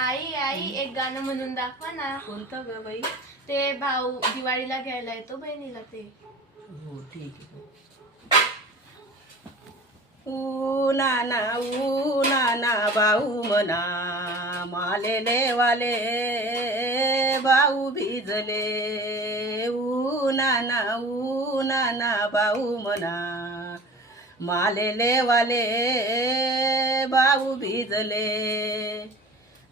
आई आई एक गाणं म्हणून दाखवा ना. कोणतं ग बाई? ते भाऊ दिवाळीला घ्यायला येतो बहिणीला ते. हो ठीक आहे. ऊ नाना भाऊ म्हणा मालेले वाले भाऊ भिजले. ऊ नाना भाऊ म्हणा मालेले वाले भाऊ भिजले.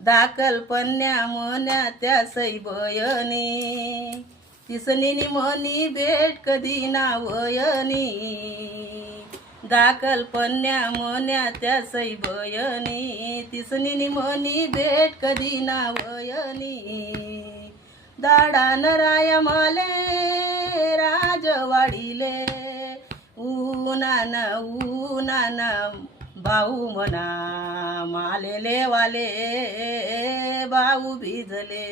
दाखल पन्या मन्या त्या सैबयनी तिसनी मनी भेट कधी नावयनी. दाखल पन्या मन्या त्या सैबयनी तिसनी मनी भेट कधी नावयनी. दाडा नराया माले राजवाडीले ऊ नाना भाऊ म्हणा मालेले वाले भाऊ भिजले.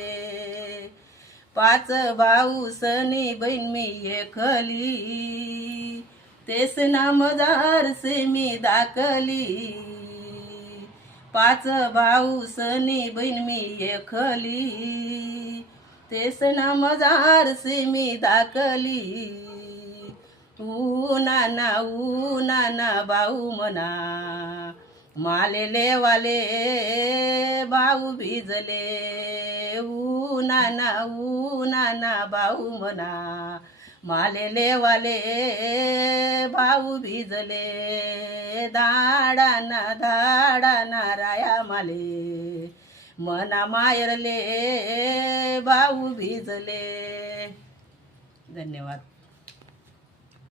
पाच भाऊ सनी बहीण मी एकली तेस नामदार से मी दाखली. पाच भाऊ सनी बहीण मी एकली तेस नामदार से मी दाखली. ऊ नाना भाऊ म्हणा मालेले वाले भाऊ भिजले. ऊ नाना भाऊ म्हणा मालेले वाले भाऊ भिजले. धाडाना राया माले मना मायरले भाऊ भिजले. धन्यवाद.